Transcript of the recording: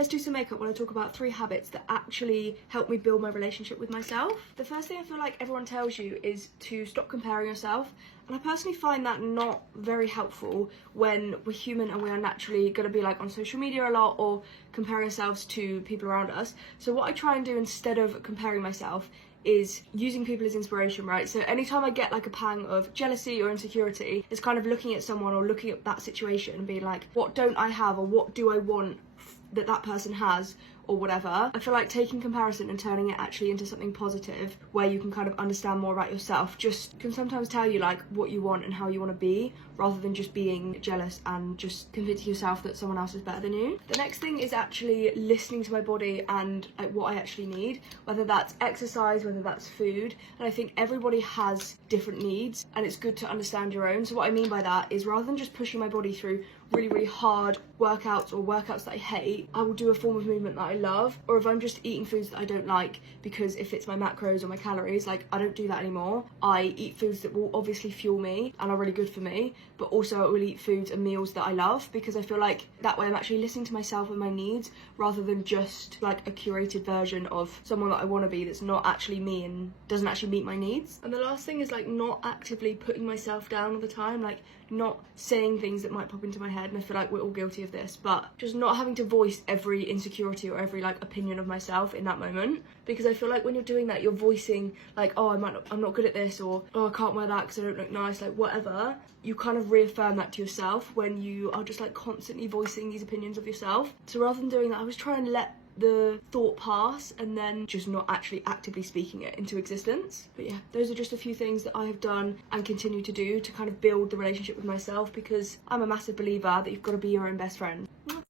let's do some makeup when I talk about 3 habits that actually help me build my relationship with myself. The first thing I feel like everyone tells you is to stop comparing yourself. And I personally find that not very helpful when we're human and we are naturally going to be like on social media a lot or compare ourselves to people around us. So what I try and do instead of comparing myself is using people as inspiration, right? So anytime I get like a pang of jealousy or insecurity, it's kind of looking at someone or looking at that situation and being like, what don't I have, or what do I want that that person has, or whatever. I feel like taking comparison and turning it actually into something positive where you can kind of understand more about yourself just can sometimes tell you like what you want and how you want to be, rather than just being jealous and just convincing yourself that someone else is better than you. The next thing is actually listening to my body and like what I actually need, whether that's exercise, whether that's food. And I think everybody has different needs and it's good to understand your own. So what I mean by that is, rather than just pushing my body through really hard workouts or workouts that I hate, I will do a form of movement that I love. Or if I'm just eating foods that I don't like because it fits my macros or my calories, like I don't do that anymore. I eat foods that will obviously fuel me and are really good for me, but also I will eat foods and meals that I love, because I feel like that way I'm actually listening to myself and my needs, rather than just like a curated version of someone that I want to be that's not actually me and doesn't actually meet my needs. And the last thing is like not actively putting myself down all the time, like not saying things that might pop into my head, and I feel like we're all guilty of this, but just not having to voice every insecurity or every like opinion of myself in that moment, because I feel like when you're doing that, you're voicing like, oh, I'm not good at this, or oh, I can't wear that because I don't look nice, like whatever. You kind of reaffirm that to yourself when you are just like constantly voicing these opinions of yourself. So rather than doing that, I was trying to let the thought pass and then just not actually actively speaking it into existence. But yeah, those are just a few things that I have done and continue to do to kind of build the relationship with myself, because I'm a massive believer that you've got to be your own best friend.